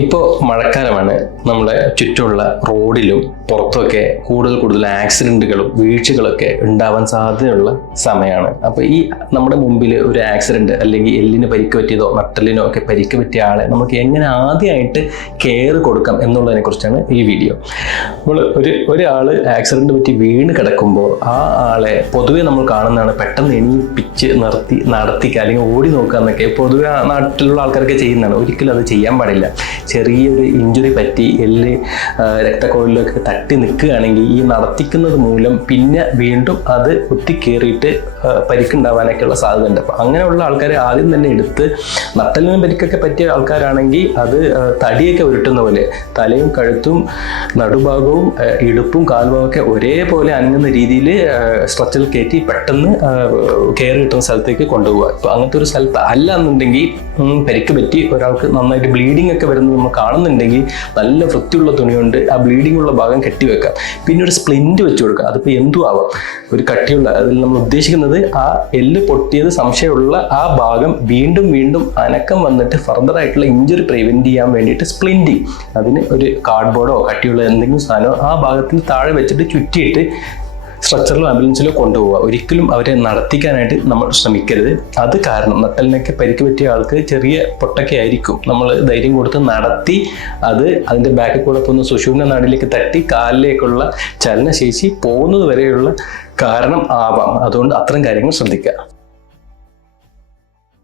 ഇപ്പോൾ മഴക്കാലമാണ്. നമ്മുടെ ചുറ്റുമുള്ള റോഡിലും പുറത്തുമൊക്കെ കൂടുതൽ കൂടുതൽ ആക്സിഡന്റുകളും വീഴ്ചകളൊക്കെ ഉണ്ടാവാൻ സാധ്യതയുള്ള സമയമാണ്. അപ്പോൾ ഈ നമ്മുടെ മുമ്പിൽ ഒരു ആക്സിഡന്റ് അല്ലെങ്കിൽ എല്ലിന് പരിക്ക് പറ്റിയതോ നട്ടലിനോ ഒക്കെ പരിക്ക് പറ്റിയ ആളെ നമുക്ക് എങ്ങനെ ആദ്യമായിട്ട് കെയർ കൊടുക്കാം എന്നുള്ളതിനെ കുറിച്ചാണ് ഈ വീഡിയോ നമ്മൾ ഒരു ഒരാൾ ആക്സിഡന്റ് പറ്റി വീണ് കിടക്കുമ്പോൾ ആ ആളെ പൊതുവേ നമ്മൾ കാണുന്നതാണ് പെട്ടെന്ന് എണീപ്പിച്ച് നിർത്തി നടത്തിക്കുക അല്ലെങ്കിൽ ഓടി നോക്കുക എന്നൊക്കെ പൊതുവെ നാട്ടിലുള്ള ആൾക്കാരൊക്കെ ചെയ്യുന്നതാണ്. ഒരിക്കലും അത് ചെയ്യാൻ പാടില്ല. ചെറിയൊരു ഇഞ്ചുറി പറ്റി എല്ല് രക്തക്കോഴിലൊക്കെ തട്ടി നിൽക്കുകയാണെങ്കിൽ ഈ നടത്തിക്കുന്നത് മൂലം പിന്നെ വീണ്ടും അത് കുത്തിക്കേറിയിട്ട് പരിക്കുണ്ടാവാനൊക്കെയുള്ള സാധ്യത ഉണ്ട് അപ്പോൾ അങ്ങനെയുള്ള ആൾക്കാരെ ആദ്യം തന്നെ എടുത്ത് നട്ടലിനും പരിക്കൊക്കെ പറ്റിയ ആൾക്കാരാണെങ്കിൽ അത് തടിയൊക്കെ ഉരുട്ടുന്ന പോലെ തലയും കഴുത്തും നടുഭാഗവും ഇടുപ്പും കാൽഭാഗമൊക്കെ ഒരേപോലെ അനങ്ങുന്ന രീതിയിൽ സ്ട്രെച്ചിൽ കയറ്റി പെട്ടെന്ന് കെയർ കിട്ടുന്ന സ്ഥലത്തേക്ക് കൊണ്ടുപോകുക ഇപ്പോൾ അങ്ങനത്തെ ഒരു സ്ഥലത്ത് അല്ല എന്നുണ്ടെങ്കിൽ പരിക്ക് പറ്റി ഒരാൾക്ക് നന്നായിട്ട് ബ്ലീഡിംഗ് ഒക്കെ വരുന്നത് നമ്മൾ കാണുന്നുണ്ടെങ്കിൽ നല്ല വൃത്തിയുള്ള തുണി കൊണ്ട് ആ ബ്ലീഡിംഗ് ഉള്ള ഭാഗം കെട്ടിവെക്കാം പിന്നെ ഒരു സ്പ്ലിന്റ് വെച്ച് കൊടുക്കുക. അതിപ്പോൾ എന്തു ആവാം. ഒരു കട്ടിയുള്ള അതിൽ നമ്മൾ ഉദ്ദേശിക്കുന്നത് ആ എല്ല് പൊട്ടിയത് സംശയമുള്ള ആ ഭാഗം വീണ്ടും വീണ്ടും അനക്കം വന്നിട്ട് ഫർദർ ആയിട്ടുള്ള ഇഞ്ചുറി പ്രിവെന്റ് ചെയ്യാൻ വേണ്ടിയിട്ട് സ്പ്ലിന്റിങ് അതിന് ഒരു കാർഡ്ബോർഡോ കട്ടിയുള്ള എന്തെങ്കിലും സാധനമോ ആ ഭാഗത്തിന് താഴെ വെച്ചിട്ട് ചുറ്റിയിട്ട് സ്ട്രക്ചറിലോ ആംബുലൻസിലോ കൊണ്ടുപോവുക. ഒരിക്കലും അവരെ നടത്തിക്കാനായിട്ട് നമ്മൾ ശ്രമിക്കരുത്. അത് കാരണം നട്ടലിനൊക്കെ പരിക്ക് പറ്റിയ ആൾക്ക് ചെറിയ പൊട്ടൊക്കെ ആയിരിക്കും. നമ്മൾ ധൈര്യം കൊടുത്ത് നടത്തി അത് അതിന്റെ ബാക്കിൽ കൂടെ പോകുന്ന സുഷുവിന്റെ നാടിലേക്ക് തട്ടി കാലിലേക്കുള്ള ചലനശേഷി പോകുന്നത് വരെയുള്ള കാരണം ആവാം. അതുകൊണ്ട് അത്തരം കാര്യങ്ങൾ ശ്രദ്ധിക്കുക.